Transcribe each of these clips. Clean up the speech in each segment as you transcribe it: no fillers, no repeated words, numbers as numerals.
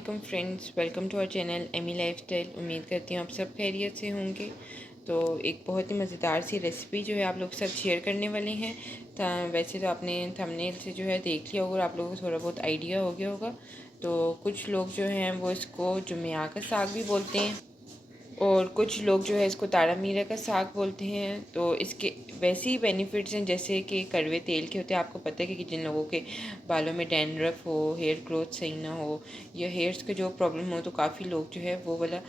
वालेकुम friends, welcome to our channel Amy lifestyle. उम्मीद करती हूँ आप सब खैरियत से होंगे। तो एक बहुत ही मज़ेदार सी रेसिपी जो है आप लोग के साथ शेयर करने वाले हैं। वैसे तो आपने थंबनेल से जो है देख लिया होगा और आप लोगों को थोड़ा बहुत आइडिया हो गया होगा। तो कुछ लोग जो हैं वो इसको जुमिया का साग भी बोलते हैं और कुछ लोग जो है इसको तारा मीरा का साग बोलते हैं। तो इसके वैसे ही बेनिफिट्स हैं जैसे कि कड़वे तेल के होते हैं। आपको पता है कि जिन लोगों के बालों में डैंड्रफ हो, हेयर ग्रोथ सही ना हो या हेयर्स के जो प्रॉब्लम हो, तो काफ़ी लोग जो है वो वाला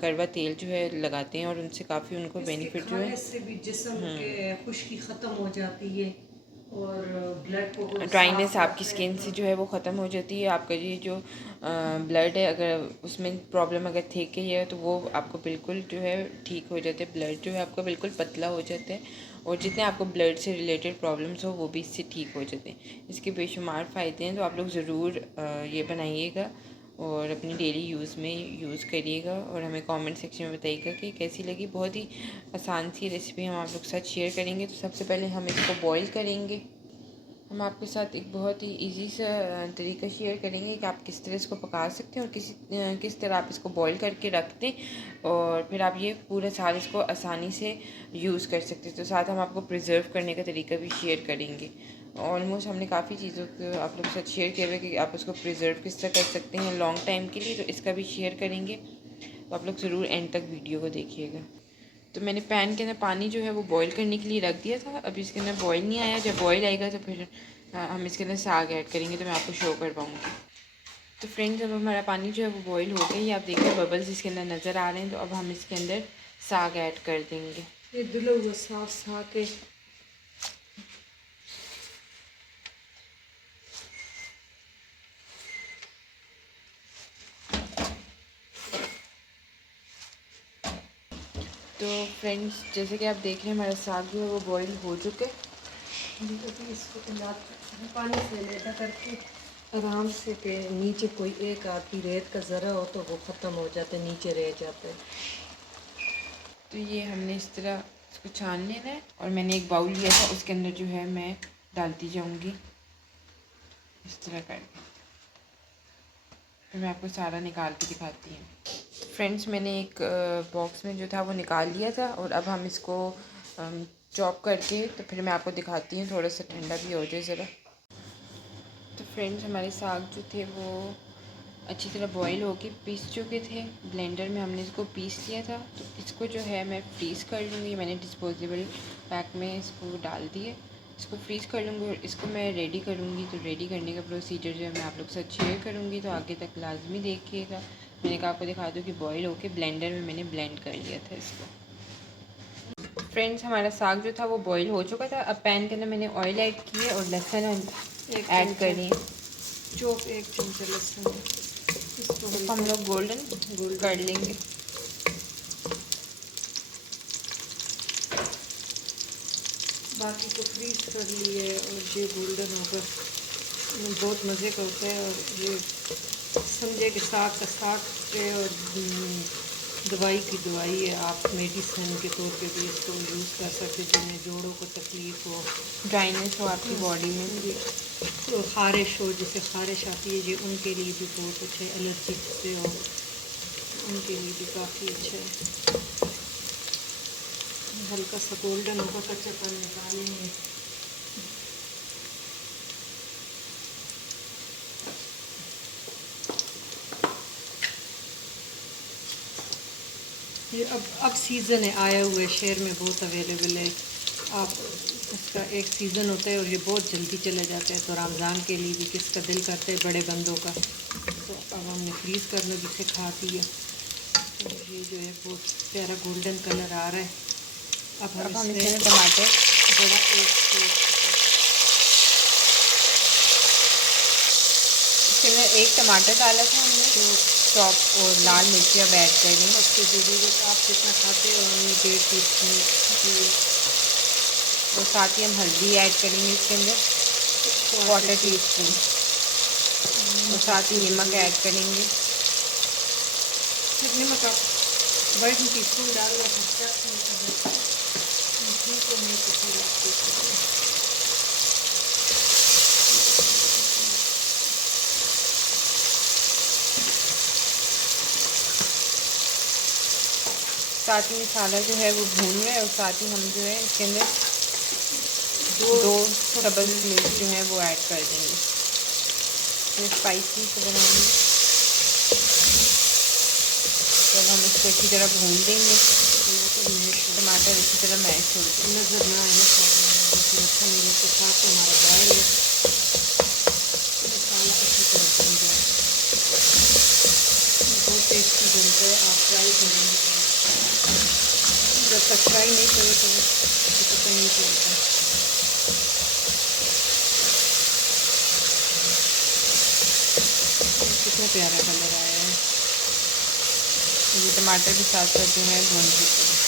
कड़वा तेल जो है लगाते हैं और उनसे काफ़ी उनको बेनिफिट जो है से भी जिस्म के खुश्की ख़त्म हो जाती है और ब्लड को ड्राइनेस साफ आपकी करता है। स्किन से जो है वो ख़त्म हो जाती है। आपका ये जो ब्लड है, अगर उसमें प्रॉब्लम अगर थे कि है तो वो आपको बिल्कुल जो है ठीक हो जाते हैं। ब्लड जो है आपका बिल्कुल पतला हो जाता है और जितने आपको ब्लड से रिलेटेड प्रॉब्लम्स हो वो भी इससे ठीक हो जाते हैं। इसके बेशुमार फ़ायदे हैं, तो आप लोग ज़रूर ये बनाइएगा और अपनी डेली यूज़ में यूज़ करिएगा और हमें कमेंट सेक्शन में बताइएगा कि कैसी लगी। बहुत ही आसान सी रेसिपी हम आप लोग के साथ शेयर करेंगे। तो सबसे पहले हम इसको बॉईल करेंगे। हम आपके साथ एक बहुत ही इजी सा तरीका शेयर करेंगे कि आप किस तरह इसको पका सकते हैं और किस तरह आप इसको बॉईल करके रख दें और फिर आप ये पूरा साल इसको आसानी से यूज़ कर सकते हैं। तो साथ हम आपको प्रिजर्व करने का तरीका भी शेयर करेंगे। ऑलमोस्ट हमने काफ़ी चीज़ों को आप लोग के साथ शेयर किया हुआ है कि आप उसको प्रिजर्व किस तरह कर सकते हैं लॉन्ग टाइम के लिए, तो इसका भी शेयर करेंगे। तो आप लोग ज़रूर एंड तक वीडियो को देखिएगा। तो मैंने पैन के अंदर पानी जो है वो बॉईल करने के लिए रख दिया था। अभी इसके अंदर बॉईल नहीं आया, जब बॉईल आएगा तो फिर हम इसके अंदर साग ऐड करेंगे, तो मैं आपको शो कर पाऊँगी। तो फ्रेंड्स, अब हमारा पानी जो है वो बॉईल हो गया। ये आप देखिए बबल्स इसके अंदर नज़र आ रहे हैं। तो अब हम इसके अंदर साग ऐड कर देंगे। ये धुला हुआ साग साग है। तो फ्रेंड्स, जैसे कि आप देख रहे हैं हमारा साग जो है वो बॉईल हो चुके। इसको पानी से लेटा करके आराम से के नीचे कोई एक आती रेत का ज़रा हो तो वो ख़त्म हो जाते, नीचे रह जाते हैं। तो ये हमने इस तरह इसको छान लेना है और मैंने एक बाउल लिया था, उसके अंदर जो है मैं डालती जाऊँगी इस तरह करके। फिर मैं आपको सारा निकाल के दिखाती हूँ। फ्रेंड्स, मैंने एक बॉक्स में जो था वो निकाल लिया था और अब हम इसको चॉप करके तो फिर मैं आपको दिखाती हूँ, थोड़ा सा ठंडा भी हो जाए ज़रा। तो फ्रेंड्स, हमारे साग जो थे वो अच्छी तरह बॉईल होके पीस चुके थे। ब्लेंडर में हमने इसको पीस लिया था। तो इसको जो है मैं फ्रीज़ कर लूँगी। मैंने डिस्पोजेबल पैक में इसको डाल दिए। इसको फ्रीज़ कर लूँगी और इसको मैं रेडी करूँगी। तो रेडी करने का प्रोसीजर जो है मैं आप लोग के साथ शेयर करूँगी, तो आगे तक लाजमी देखिएगा। मैंने कहा आपको दिखा दूँ कि बॉईल होके ब्लेंडर में मैंने ब्लेंड कर लिया था इसको। फ्रेंड्स, हमारा साग जो था वो बॉईल हो चुका था। अब पैन के अंदर मैंने ऑयल ऐड किए और लहसुन ऐड कर लिए। चौक 1 चमचा लहसुन इसको हम लोग गोल्डन कर लेंगे। बाकी को फ्रीज कर लिए और ये गोल्डन होकर बहुत मज़े का होता है। और ये समझे कि साग का साग है और दवाई की दवाई है। आप मेडिसिन के तौर पे भी इसको यूज़ कर सकते हैं, जिन्हें जोड़ों को तकलीफ़ हो, ड्राइनेस हो आपकी बॉडी में, तो ख़ारिश हो, जिसे ख़ारिश आती है, ये उनके लिए भी बहुत अच्छा है। एलर्जी से हो उनके लिए भी काफ़ी अच्छा है। हल्का सा गोल्डन होगा, कच्चापन निकालेंगे। ये अब सीज़न है, आया हुआ है, शहर में बहुत अवेलेबल है। आप इसका एक सीज़न होता है और ये बहुत जल्दी चले जाता है। तो रमज़ान के लिए भी किसका दिल करता है बड़े बंदों का, तो अब हमने फ्रीज़ करना भी सिखा दिया। तो ये जो है बहुत प्यारा गोल्डन कलर आ रहा है। अब हम इसमें टमाटर बड़ा एक टमाटर डाला था हमने, जो चॉप, और लाल मिर्ची अब ऐड करेंगे। उसकी ज़रूरत आप जितना खाते हो, हमने 1.5 टीस्पून की। और साथ ही हम हल्दी ऐड करेंगे इसके अंदर 1/4 टीस्पून, और साथ ही नमक ऐड करेंगे। नमक आप 1 टीस्पून डाल रहा था। साथ ही मसाला जो है वो भून रहा है और साथ ही हम जो है इसके अंदर दो डबल मिर्च जो है वो ऐड कर देंगे। तो स्पाइसी से बनाएंगे तो हम इसको अच्छी तरह भून देंगे। टमाटर अच्छी तरह मैश हो जाए, नजर ना आए ना अच्छा नहीं लगता। साथ हमारा बॉयल है, मसाला अच्छी तरह भून जाए, बहुत टेस्टी बनता है। आप ट्राई करेंगे, जब तक फ्राई नहीं करो तो पता नहीं चलता। कितना प्यारा कलर आया है। ये टमाटर भी साथ साथ जो है भून चुके हैं।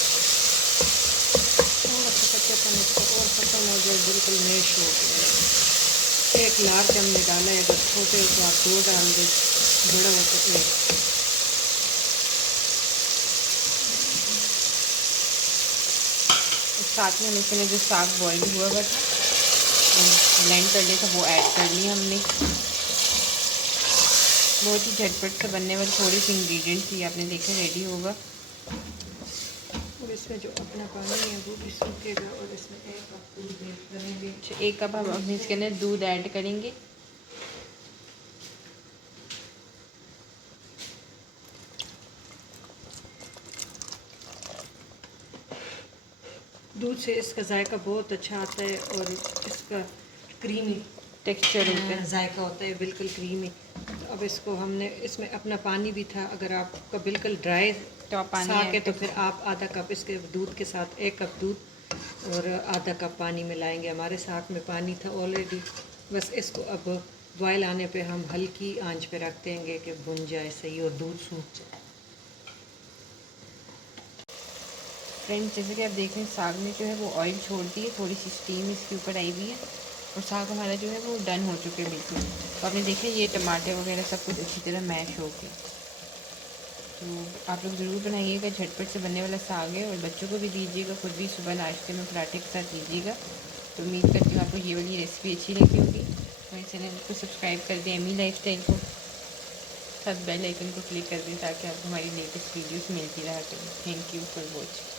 थोड़ा सा कच्चापन इसको और ख़त्म हो जाए, बिल्कुल मैश हो गया है। एक लार्ज हमने डाला है, अगर छोटे हो तो आप 2 डाल दे, बड़ा हो तो 1। साथ में हम इसमें जो साग बॉईल हुआ था ब्लेंड कर लिया था वो ऐड कर लिया हमने। बहुत ही झटपट से बनने वाली थोड़ी सी इंग्रेडिएंट्स ही आपने देखा रेडी होगा। और इसमें जो अपना पानी है वो भी सूखेगा। और इसमें 1 कप दूध ऐड करेंगे। 1 कप हम अपने इसके अंदर दूध ऐड करेंगे। दूध से इसका जायका बहुत अच्छा आता है और इसका क्रीमी टेक्सचर होता है, जायका होता है, बिल्कुल क्रीमी। तो अब इसको हमने, इसमें अपना पानी भी था। अगर आपका बिल्कुल ड्राई तो आप पानी साग है ऐड तो कर फिर आप आधा कप इसके दूध के साथ 1 कप दूध और आधा कप पानी मिलाएंगे। हमारे साग में पानी था ऑलरेडी, बस इसको अब बॉयल आने पे हम हल्की आंच पे रख देंगे कि भुन जाए सही और दूध सूख जाए। फ्रेंड्स जैसे कि आप देख रहे हैं साग में जो है वो ऑयल छोड़ती है, थोड़ी सी स्टीम इसके ऊपर आई हुई है और साग हमारा जो है वो डन हो चुके हैं बिल्कुल। तो आपने देखा ये टमाटर वगैरह सब कुछ अच्छी तरह मैश हो गया। तो आप लोग ज़रूर बनाइएगा, झटपट से बनने वाला साग है और बच्चों को भी दीजिएगा, खुद भी सुबह नाश्ते में पराठे के साथ लीजिएगा। तो उम्मीद करती हूँ आपको ये वाली रेसिपी अच्छी लगी होगी। हमारे चैनल को सब्सक्राइब कर दें एमी लाइफस्टाइल को, साथ बेल आइकन को क्लिक कर दें ताकि आपको हमारी लेटेस्ट वीडियोस मिलती रहा करें। Thank you for watching.